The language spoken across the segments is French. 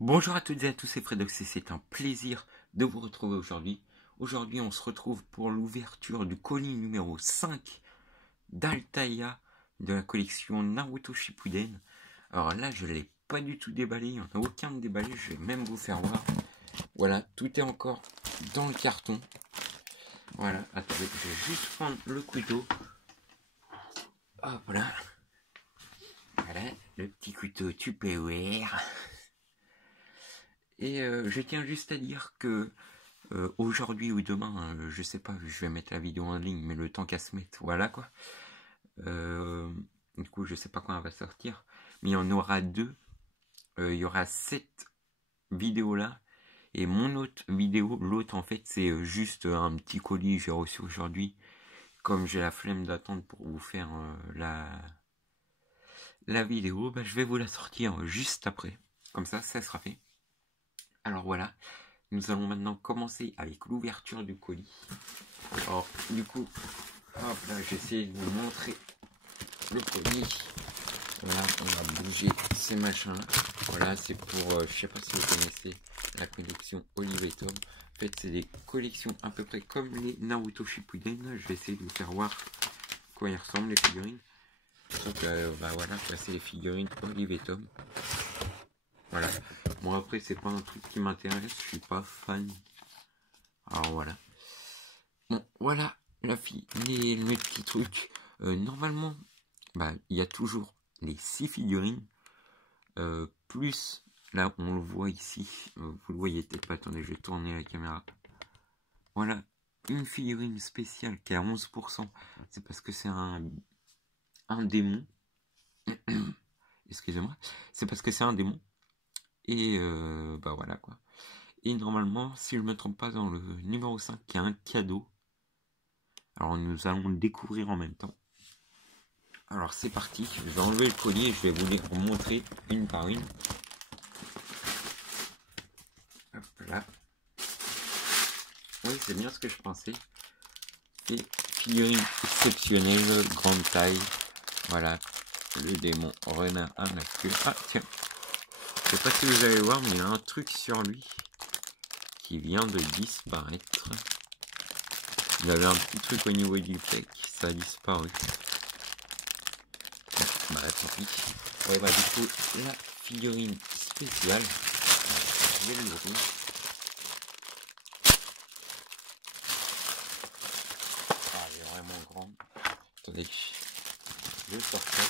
Bonjour à toutes et à tous, c'est Fredox et c'est un plaisir de vous retrouver aujourd'hui. Aujourd'hui, on se retrouve pour l'ouverture du colis numéro 5 d'Altaïa de la collection Naruto Shippuden. Alors là, je ne l'ai pas du tout déballé, il n'y en a aucun de déballé, je vais même vous faire voir. Voilà, tout est encore dans le carton. Voilà, attendez, je vais juste prendre le couteau. Hop là. Voilà, le petit couteau Tupperware. Et je tiens juste à dire que aujourd'hui ou demain, je sais pas, je vais mettre la vidéo en ligne, mais le temps qu'à se mettre, voilà quoi. Du coup, je sais pas quand elle va sortir, mais il y en aura deux. Il y aura cette vidéo là et mon autre vidéo. L'autre en fait, c'est juste un petit colis que j'ai reçu aujourd'hui. Comme j'ai la flemme d'attendre pour vous faire la vidéo, bah, je vais vous la sortir juste après. Comme ça sera fait. Alors voilà. Nous allons maintenant commencer avec l'ouverture du colis. Alors, du coup, hop là, j'essaie de vous montrer le colis. Voilà, on va bouger ces machins-là. Voilà, c'est pour, je sais pas si vous connaissez la collection Olive Tom. En fait, c'est des collections à peu près comme les Naruto Shippuden. Je vais essayer de vous faire voir quoi ils ressemblent, les figurines. Donc, bah voilà, c'est les figurines Olive Tom. Voilà. Bon, après, c'est pas un truc qui m'intéresse, je suis pas fan. Alors voilà. Bon, voilà la fille, les petits trucs. Normalement, bah, il y a toujours les 6 figurines. Plus, là, on le voit ici. Vous le voyez peut-être pas. Attendez, je vais tourner la caméra. Voilà, une figurine spéciale qui est à 11%. C'est parce que c'est un démon. Excusez-moi. C'est parce que c'est un démon. Et bah voilà quoi. Et normalement, si je ne me trompe pas, dans le numéro 5, il y a un cadeau. Alors nous allons le découvrir en même temps. Alors c'est parti, je vais enlever le colis et je vais vous les montrer une par une. Hop là. Oui, c'est bien ce que je pensais. Et figurine exceptionnelle, grande taille. Voilà, le démon renard à la queue. Ah tiens, je sais pas si vous allez voir, mais il y a un truc sur lui qui vient de disparaître. Il avait un petit truc au niveau du pec, ça a disparu. Bah tant pis. Ouais bah du coup la figurine spéciale. Je vais l'ouvrir. Ah elle est vraiment grande. Attendez, je sors ça.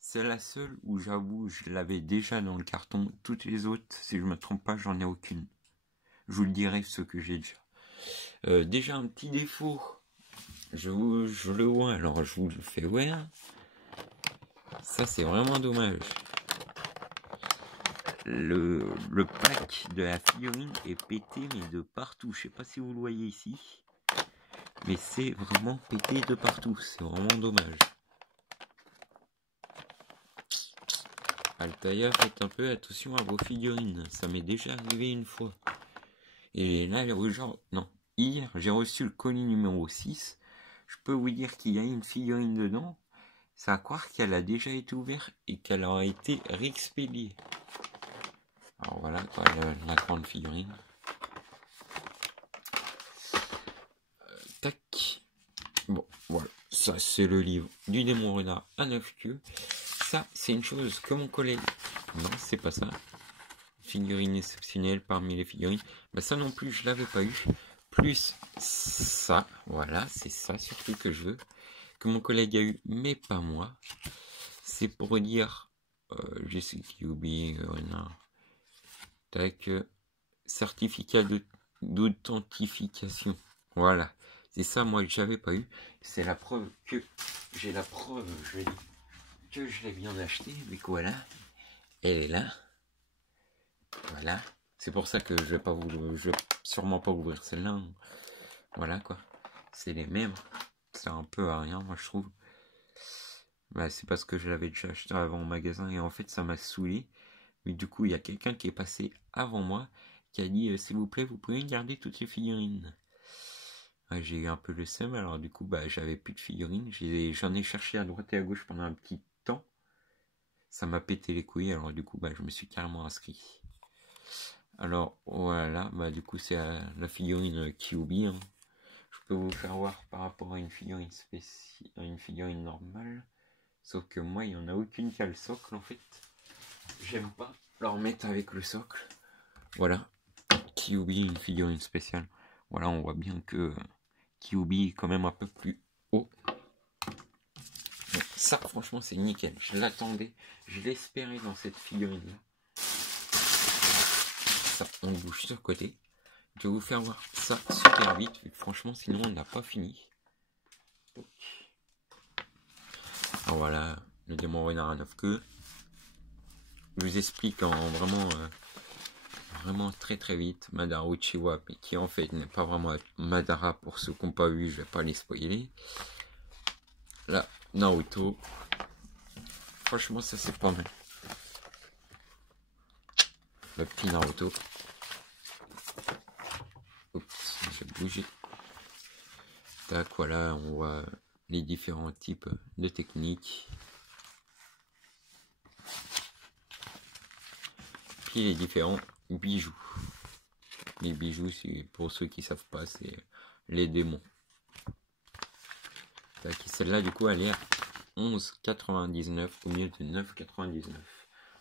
C'est la seule où j'avoue je l'avais déjà dans le carton. Toutes les autres, si je me trompe pas, j'en ai aucune. Je vous le dirai ce que j'ai déjà. Déjà un petit défaut. Je le vois, alors je vous le fais voir. Ça c'est vraiment dommage. Le pack de la figurine est pété mais de partout. Je sais pas si vous le voyez ici. Mais c'est vraiment pété de partout. C'est vraiment dommage. Altaïa, faites un peu attention à vos figurines. Ça m'est déjà arrivé une fois. Et là, genre, non. Hier, j'ai reçu le colis numéro 6. Je peux vous dire qu'il y a une figurine dedans. C'est à croire qu'elle a déjà été ouverte et qu'elle aura été réexpédiée. Alors voilà, quoi, la grande figurine. Tac. Bon, voilà. Ça, c'est le livre du démon renard à 9 queues. Ça, c'est une chose que mon collègue... Non, c'est pas ça. Figurine exceptionnelle parmi les figurines. Bah ça non plus, je l'avais pas eu. Plus ça, voilà, c'est ça surtout que je veux. Que mon collègue a eu, mais pas moi. C'est pour dire... je sais qui oublie... Tac. Certificat d'authentification. Voilà. C'est ça, moi, que j'avais pas eu. C'est la preuve que... J'ai la preuve, je vais dire, que je l'ai bien acheté. Mais voilà. Elle est là. Voilà. C'est pour ça que je vais sûrement pas ouvrir celle-là. Voilà quoi. C'est les mêmes. C'est un peu à rien, moi je trouve. Bah, c'est parce que je l'avais déjà acheté avant au magasin et en fait ça m'a saoulé. Mais du coup, il y a quelqu'un qui est passé avant moi qui a dit s'il vous plaît, vous pouvez garder toutes les figurines. Ouais, j'ai eu un peu le seum, alors du coup, bah, j'avais plus de figurines. J'en ai cherché à droite et à gauche pendant un petit temps. ça m'a pété les couilles. Alors du coup, je me suis carrément inscrit. Alors voilà, du coup c'est la figurine Kyuubi. Hein. Je peux vous faire voir par rapport à une figurine spéciale, à une figurine normale. Sauf que moi, il n'y en a aucune qui a le socle en fait. J'aime pas leur mettre avec le socle. Voilà, Kyuubi, une figurine spéciale. Voilà, on voit bien que Kyuubi est quand même un peu plus haut. Donc, ça, franchement, c'est nickel. Je l'attendais, je l'espérais dans cette figurine-là. Ça, on bouge sur le côté. Je vais vous faire voir ça super vite. Franchement, sinon, on n'a pas fini. Donc. Alors voilà, le démon renard à 9 queues. Je vous explique en vraiment très très vite. Madara Uchiwa, mais qui en fait n'est pas vraiment Madara pour ceux qui n'ont pas vu, je vais pas les spoiler. Là, Naruto. Franchement, ça c'est pas mal. Le petit Naruto. Oups, j'ai bougé. Tac, voilà, on voit les différents types de techniques. Puis les différents bijoux. Les bijoux, pour ceux qui savent pas, c'est les démons. Celle-là, du coup, elle est à 11,99 au lieu de 9,99.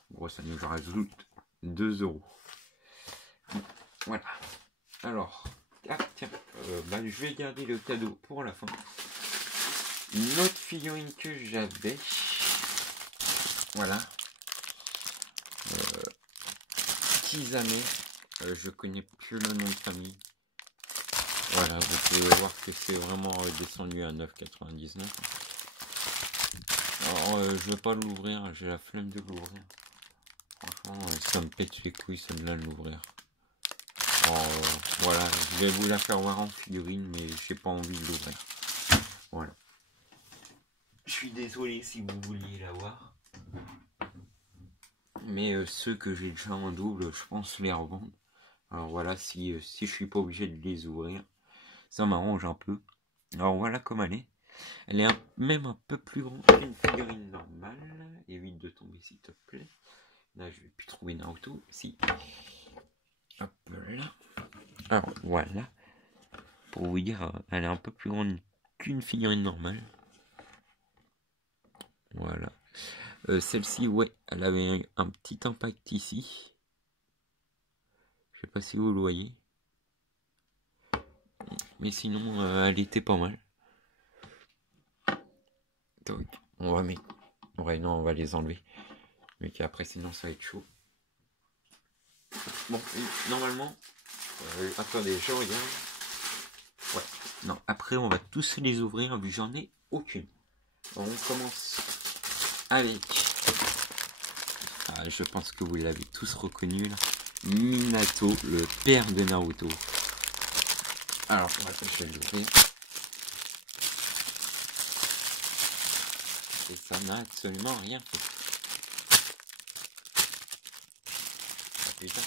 Bon, ça nous rajoute 2 €. Voilà. Alors, tiens, je vais garder le cadeau pour la fin. Une autre figurine que j'avais. Voilà. Kizame. Je connais plus le nom de famille. Voilà, vous pouvez voir que c'est vraiment descendu à 9,99. Alors, je vais pas l'ouvrir, j'ai la flemme de l'ouvrir. Franchement, ça me pète les couilles celle-là de l'ouvrir. Voilà, je vais vous la faire voir en figurine, mais j'ai pas envie de l'ouvrir. Voilà. Je suis désolé si vous vouliez la voir. Mais ceux que j'ai déjà en double, je pense les revendre. Alors voilà, si je suis pas obligé de les ouvrir, ça m'arrange un peu. Alors voilà comme elle est. Elle est même un peu plus grande qu'une figurine normale. Évite de tomber s'il te plaît. Là je vais plus trouver Naruto. Si. Hop là. Alors voilà. Pour vous dire, elle est un peu plus grande qu'une figurine normale. Voilà. Celle-ci, ouais, elle avait un petit impact ici. Je sais pas si vous le voyez. Mais sinon, elle était pas mal. Donc, on va mettre... Ouais, non, on va les enlever. Mais qu'après, sinon, ça va être chaud. Bon, normalement... attendez, je regarde. Ouais, non, après, on va tous les ouvrir, vu que j'en ai aucune. Donc, on commence avec... Ah, je pense que vous l'avez tous reconnu, là. Minato, le père de Naruto. Alors, je vais l'ouvrir. Et ça n'a absolument rien fait. Ah, putain.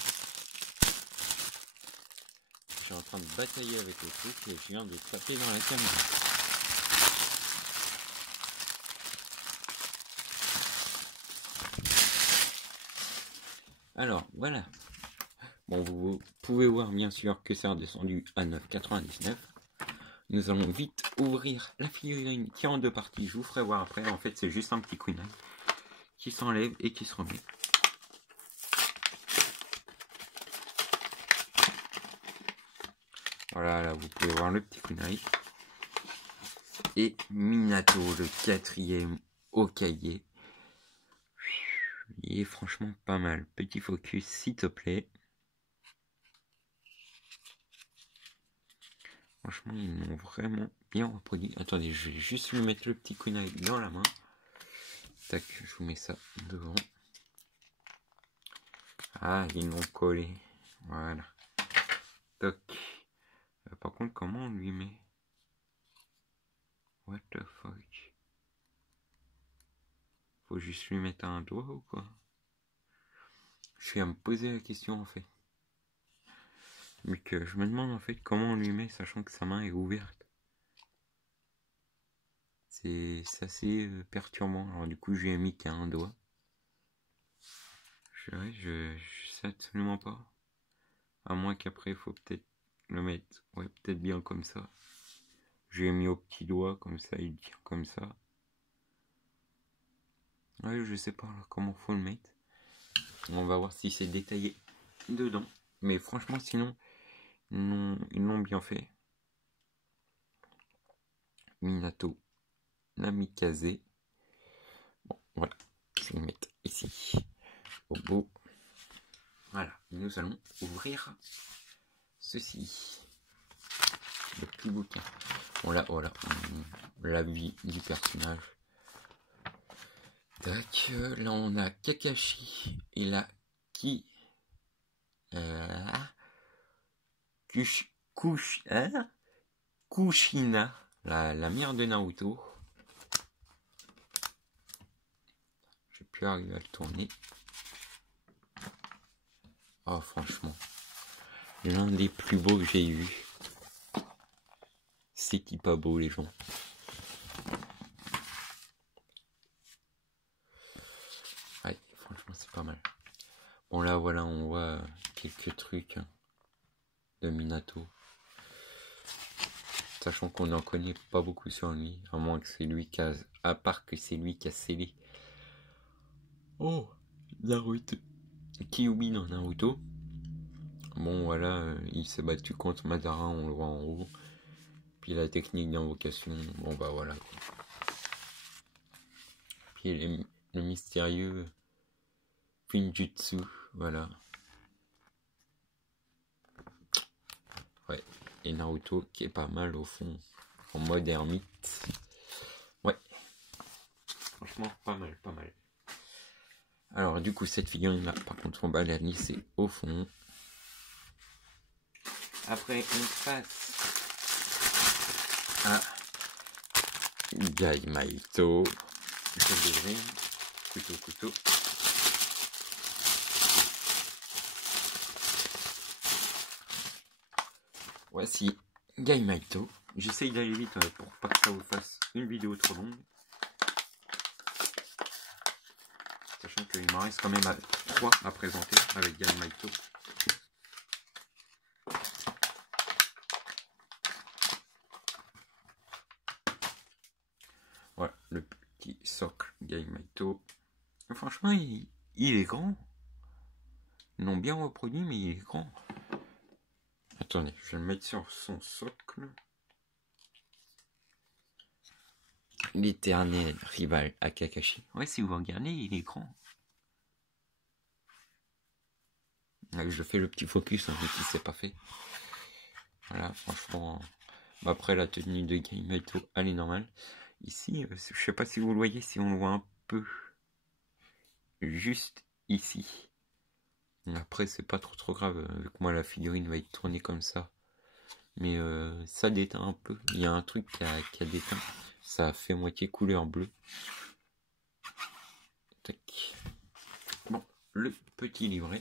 Je suis en train de batailler avec le truc et je viens de taper dans la caméra. Alors, voilà. Bon, vous pouvez voir bien sûr que c'est redescendu à 9,99. Nous allons vite ouvrir la figurine qui est en deux parties. Je vous ferai voir après. En fait, c'est juste un petit kunai qui s'enlève et qui se remet. Voilà, là, vous pouvez voir le petit kunai. Et Minato, le quatrième Hokage. Il est franchement pas mal. Petit focus, s'il te plaît. Franchement, ils m'ont vraiment bien reproduit. Attendez, je vais juste lui mettre le petit kunai dans la main. Tac, je vous mets ça devant. Ah, ils l'ont collé. Voilà. Toc. Par contre, comment on lui met? What the fuck? Faut juste lui mettre un doigt ou quoi? Je suis à me poser la question en fait. Mais que je me demande en fait comment on lui met, sachant que sa main est ouverte. C'est assez perturbant. Alors du coup, je lui ai mis qu'un doigt. Je sais absolument pas. À moins qu'après, il faut peut-être le mettre. Ouais, peut-être bien comme ça. Je l'ai mis au petit doigt, comme ça, il tient comme ça. Ouais, je sais pas là, comment faut le mettre. On va voir si c'est détaillé dedans. Mais franchement, sinon, ils l'ont bien fait. Minato Namikaze. Bon, voilà. Je vais le mettre ici. Au bout. Voilà. Nous allons ouvrir ceci. Le petit bouquin. Voilà, voilà. La vie du personnage. Tac. Là, on a Kakashi. Et là, Kushina, la mère de Naruto. J'ai pu arriver à le tourner. Oh, franchement, l'un des plus beaux que j'ai eu. C'est qui pas beau, les gens. Ouais, franchement, c'est pas mal. Bon, là, voilà, on voit quelques trucs de Minato. Sachant qu'on n'en connaît pas beaucoup sur lui, à moins que c'est lui qui a... À part que c'est lui qui a scellé. Oh, Naruto. Kyuubi dans Naruto. Bon, voilà, il s'est battu contre Madara, on le voit en haut. Puis la technique d'invocation, bon bah voilà. Puis le mystérieux Finjutsu, voilà. Ouais, et Naruto qui est pas mal au fond, en mode ermite. Ouais, franchement pas mal, pas mal. Alors du coup cette figurine là, par contre on va la lisser au fond. Après on passe à Gaimaito. Je vais l'ouvrir. Couteau. Voici Gaimaito. J'essaye d'aller vite pour pas que ça vous fasse une vidéo trop longue. Sachant qu'il m'en reste quand même 3 à présenter avec Gaimaito. Voilà, le petit socle Gaimaito. Franchement, il est grand. Ils l'ont bien reproduit, mais il est grand. Attendez, je vais le mettre sur son socle. L'éternel rival à Kakashi. Ouais, si vous regardez, il est grand. Là, je fais le petit focus, hein, mais qui s'est pas fait. Voilà, franchement. Après, la tenue de Gaimaito, elle est normale. Ici, je sais pas si vous le voyez, si on le voit un peu. Juste ici. Après, c'est pas trop grave, vu que moi, la figurine va être tournée comme ça. Mais ça déteint un peu. Il y a un truc qui a déteint. Ça fait moitié couleur bleue. Tac. Bon, le petit livret.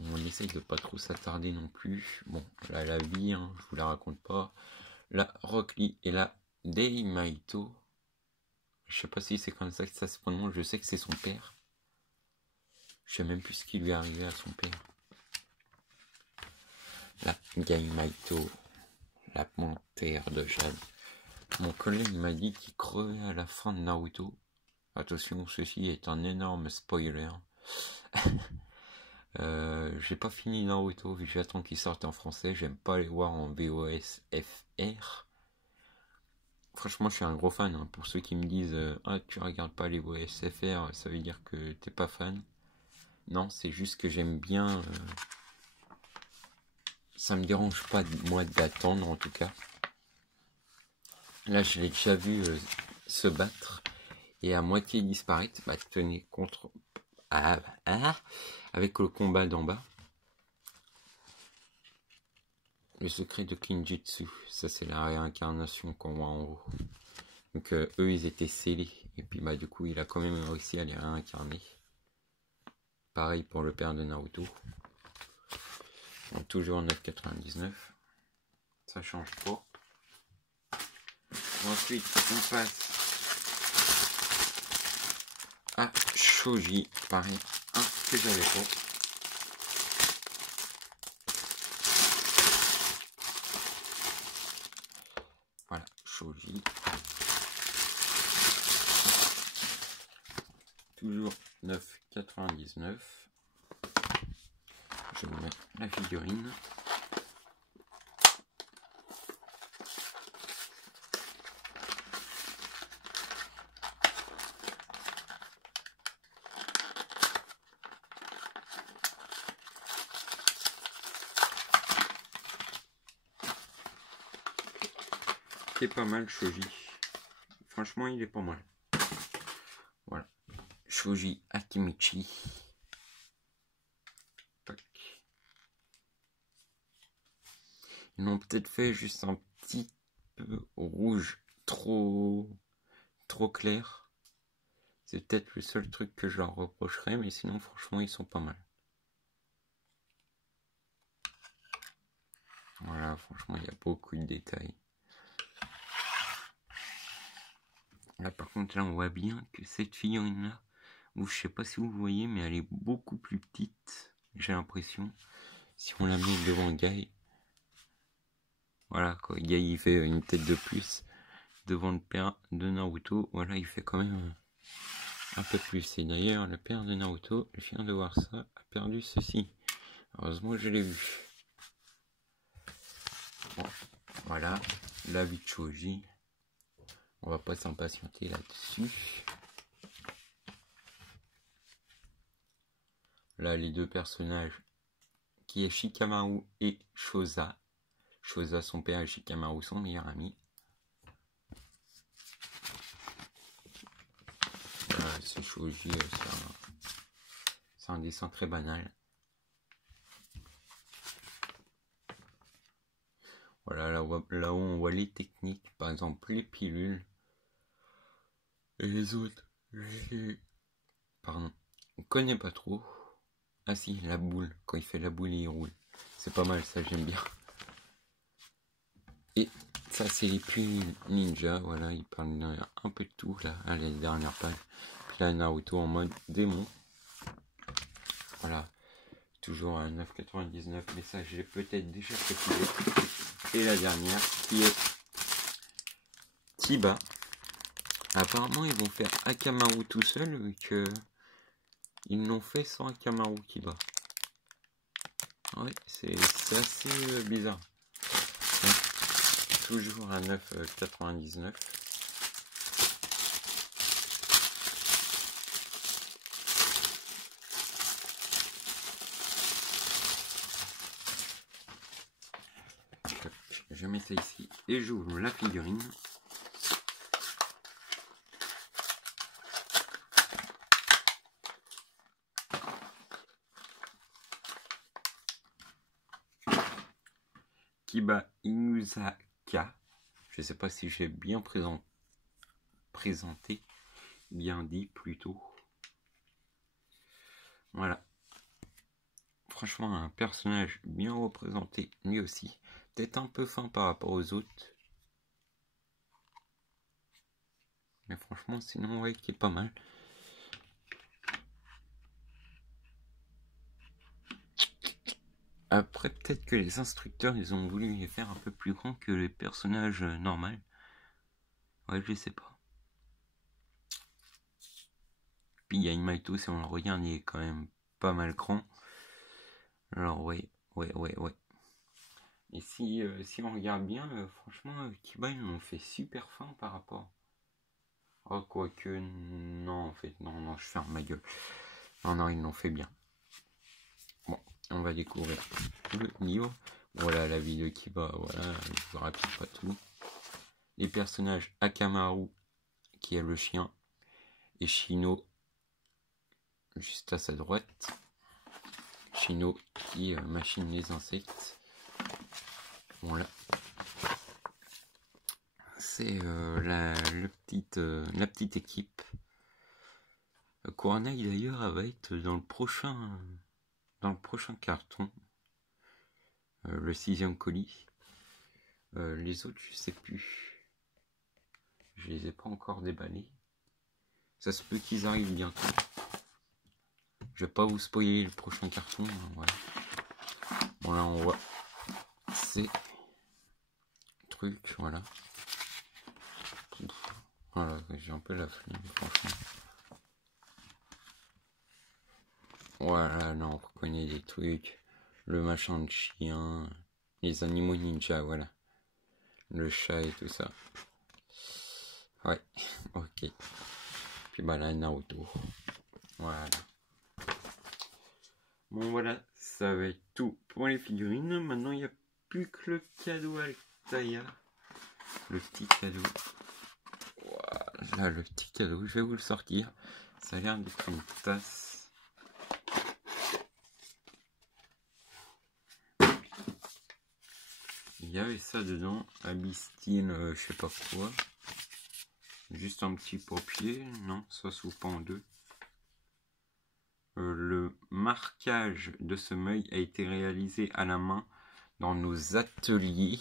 On essaye de pas trop s'attarder non plus. Bon, là, la vie, hein, je vous la raconte pas. La Rock Lee et la Daimaito. Je sais pas si c'est comme ça que ça se prononce. Je sais que c'est son père. Je sais même plus ce qui lui est arrivé à son père. La Gaimaito. La panthère de Jade. Mon collègue m'a dit qu'il crevait à la fin de Naruto. Attention, ceci est un énorme spoiler. J'ai pas fini Naruto, vu que j'attends qu'il sorte en français. J'aime pas les voir en VOS FR. Franchement, je suis un gros fan. Hein. Pour ceux qui me disent ah, tu regardes pas les VOS FR, ça veut dire que t'es pas fan. Non, c'est juste que j'aime bien. Ça me dérange pas, moi, d'attendre en tout cas. Là, je l'ai déjà vu se battre et à moitié disparaître. Bah, tenez contre. Avec le combat d'en bas. Le secret de Kinjutsu, ça c'est la réincarnation qu'on voit en haut. Donc eux ils étaient scellés et puis bah du coup il a quand même réussi à les réincarner. Pareil pour le père de Naruto. Donc toujours 9,99. Ça change pas. Ensuite on passe à Shoji, pareil, un que j'avais pas. Voilà, Shoji. Toujours 9,99. Je vais mettre la figurine. C'est pas mal Shoji. Franchement, il est pas mal. Voilà. Shoji Akimichi. Ils m'ont peut-être fait juste un petit peu rouge trop clair. C'est peut-être le seul truc que je leur reprocherais, mais sinon franchement ils sont pas mal. Voilà, franchement il y a beaucoup de détails. Là par contre là on voit bien que cette figurine là, je sais pas si vous voyez, mais elle est beaucoup plus petite, j'ai l'impression. Si on la met devant Guy, voilà quoi, Guy il fait une tête de plus. Devant le père de Naruto, voilà, il fait quand même un peu plus. Et d'ailleurs, le père de Naruto, je viens de voir ça, a perdu ceci. Heureusement, je l'ai vu. Bon, voilà, la vie de Shoji. On va pas s'impatienter là-dessus. Là, les deux personnages, qui est Shikamaru et Shoza. Shoza, son père, et Shikamaru, son meilleur ami. C'est Shoji, c'est un dessin très banal. Voilà, là où on voit les techniques, par exemple les pilules. Et les autres, pardon, on connaît pas trop. Ah si, la boule, quand il fait la boule il roule. C'est pas mal, ça j'aime bien. Et ça c'est les pilules ninja, voilà, il parle un peu de tout là, à la dernière page. Puis là Naruto en mode démon. Voilà, toujours à 9,99, mais ça j'ai peut-être déjà précisé. Et la dernière qui est Kiba. Apparemment ils vont faire Akamaru tout seul, vu que ils l'ont fait sans Akamaru Kiba. Ouais, c'est assez bizarre. Ouais, toujours à 9,99. Je mets ça ici et j'ouvre la figurine. Kiba Inuzaka. Je sais pas si j'ai bien présenté, bien dit plutôt. Voilà. Franchement, un personnage bien représenté, lui aussi. Peut-être un peu fin par rapport aux autres. Mais franchement, sinon, ouais, qui est pas mal. Après, peut-être que les instructeurs, ils ont voulu les faire un peu plus grands que les personnages normaux. Ouais, je sais pas. Puis Yamaito, si on le regarde, il est quand même pas mal grand. Alors, ouais. Et si on regarde bien, franchement, Kiba, ils l'ont fait super fin par rapport. Oh, quoique, non, en fait, non, je ferme ma gueule. Non, ils l'ont fait bien. Bon, on va découvrir le livre. Voilà la vie de Kiba, voilà, je vous rappelle pas tout. Les personnages Akamaru, qui est le chien, et Shino, juste à sa droite. Shino qui machine les insectes. Voilà. C'est la petite équipe. Kuranai d'ailleurs elle va être dans le prochain carton. Le 6e colis. Les autres je sais plus. Je les ai pas encore déballés. Ça se peut qu'ils arrivent bientôt. Je vais pas vous spoiler le prochain carton. Hein, voilà. Bon là on voit ces trucs, voilà. Voilà, j'ai un peu la flemme, franchement. Voilà, là on reconnaît des trucs. Le machin de chien. Les animaux ninja, voilà. Le chat et tout ça. Ouais, ok. Puis bah là, Naruto. Voilà. Bon voilà, ça va être tout pour les figurines. Maintenant, il n'y a plus que le cadeau Altaïa. Le petit cadeau. Voilà, le petit cadeau. Je vais vous le sortir. Ça a l'air d'être une tasse. Il y avait ça dedans. Abystine, je sais pas quoi. Juste un petit papier. Non, ça s'ouvre pas en deux. Le marquage de ce meuil a été réalisé à la main dans nos ateliers.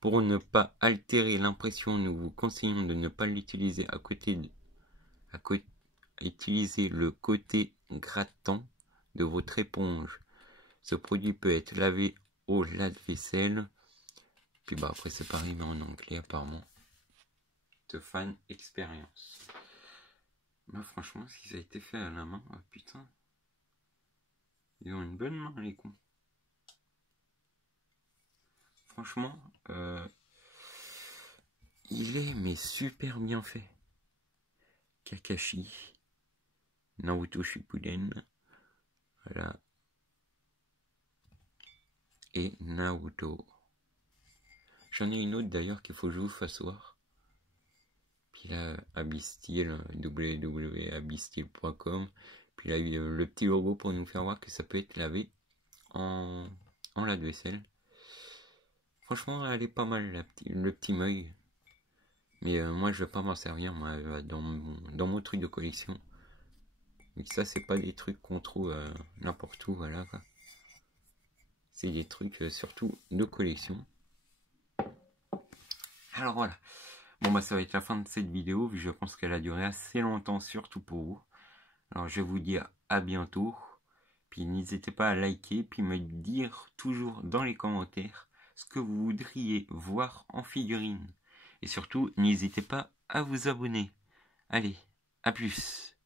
Pour ne pas altérer l'impression, nous vous conseillons de ne pas l'utiliser utiliser le côté grattant de votre éponge. Ce produit peut être lavé au lave-vaisselle. Puis bah après c'est pareil mais en anglais apparemment. The Fan Experience. Bah franchement si ça a été fait à la main, oh putain. Ils ont une bonne main les cons. Franchement, il est mais super bien fait. Kakashi, Naruto Shippuden, voilà, et Naruto. J'en ai une autre d'ailleurs qu'il faut que je vous fasse voir. Puis là, Abystile, www.abystile.com. Puis là, le petit logo pour nous faire voir que ça peut être lavé en lave-vaisselle. Franchement, elle est pas mal, le petit meuil. Mais moi, je vais pas m'en servir moi, dans mon truc de collection. Mais ça, c'est pas des trucs qu'on trouve n'importe où, voilà quoi. C'est des trucs surtout de collection. Alors voilà. Bon bah ça va être la fin de cette vidéo. Je pense qu'elle a duré assez longtemps, surtout pour vous. Alors je vais vous dire à bientôt. Puis n'hésitez pas à liker, puis me dire toujours dans les commentaires ce que vous voudriez voir en figurine. Et surtout, n'hésitez pas à vous abonner. Allez, à plus.